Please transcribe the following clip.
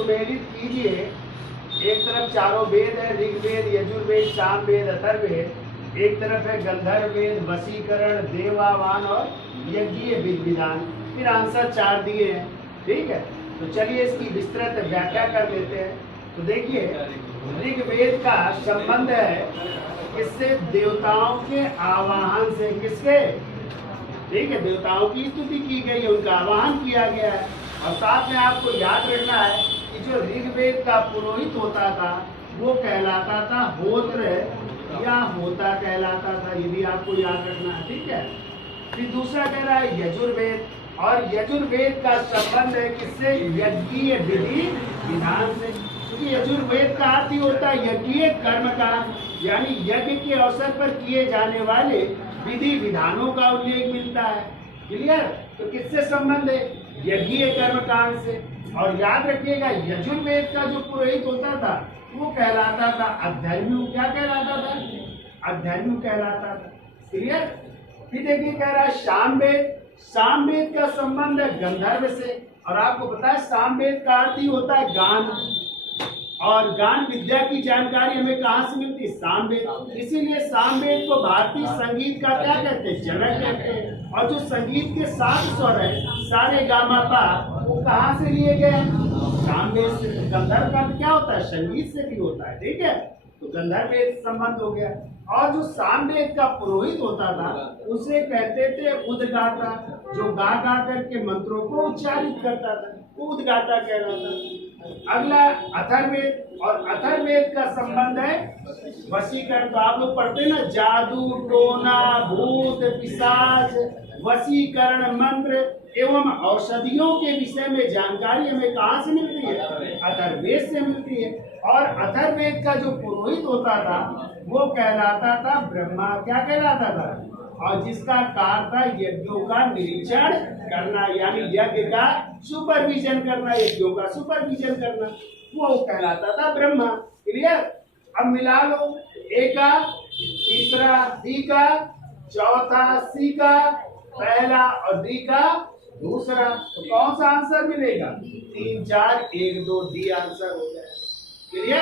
सुमेलित कीजिए। एक तरफ चारों वेद है, ऋग्वेद, यजुर्वेद, सामवेद, अथर्ववेद। एक तरफ है गंधर्व वेद, वशीकरण, देवावान और यज्ञीय विधि विधान। फिर आंसर 4 दिए हैं, ठीक है। तो चलिए इसकी विस्तृत व्याख्या कर लेते हैं। तो देखिए, ऋग्वेद का संबंध है किससे? देवताओं के आवाहन से। किसके? ठीक है, देवताओं की स्तुति की गई है, उनका आवाहन किया गया है। और साथ में आपको याद रखना है कि जो ऋग्वेद का पुरोहित होता था वो कहलाता था होत्र या होता कहलाता था, ये भी आपको याद रखना है, ठीक है। फिर दूसरा कह रहा है यजुर्वेद, और यजुर्वेद का संबंध है किससे? यज्ञीय विधि विधान से। क्योंकि यजुर्वेद का अर्थ ही होता है यज्ञीय कर्म का, यानी यज्ञ के अवसर पर किए जाने वाले विधि विधानों का उल्लेख मिलता है। क्लियर? तो किससे संबंध है? यज्ञीय कर्म कांड से। और याद रखिएगा, यजुर्वेद का जो पुरोहित होता था वो कहलाता था अधर्मी। क्या कहलाता था? अधर्मी कहलाता था। क्लियर? फिर देखिए कह रहा है सामवेद। सामवेद का संबंध है गंधर्व से, और आपको पता है सामवेद का अर्थ ही होता है गान, और गान विद्या की जानकारी हमें कहाँ से मिलती है? सामवेद। इसीलिए सामवेद को भारतीय संगीत का क्या कहते हैं? जनक कहते हैं। और जो संगीत के 7 स्वर है, सारे गामा पा, वो कहाँ से लिए गए हैं? सामवेद से। गंधर्व का क्या होता है? संगीत से भी होता है, ठीक है। तो गंधर्व वेद संबंध हो गया। और जो सामवेद का पुरोहित होता था उसे कहते थे उद्गाता, जो गा गा करके मंत्रों को उच्चारित करता था, वो उद्गाता कहलाता। अगला अथर्ववेद, और अथर्ववेद का संबंध है वशीकरण। तो आप लोग पढ़ते ना, जादू टोना भूत पिशाच वशीकरण मंत्र एवं औषधियों के विषय में जानकारी हमें कहाँ से मिलती है? अथर्ववेद से मिलती है। और अथर्ववेद का जो पुरोहित होता था वो कहलाता था ब्रह्मा। क्या कहलाता था? और जिसका कार्य था यज्ञों का निरीक्षण करना, यानी यज्ञ का सुपरविजन करना, यज्ञों का सुपरविजन करना, वो कहलाता था ब्रह्मा। क्लियर? अब मिला लो, ए का, तीसरा डी का, चौथा सी का, पहला और डी का दूसरा। तो कौन सा आंसर मिलेगा? 3 4 1 2 डी आंसर हो जाएगा। क्लियर?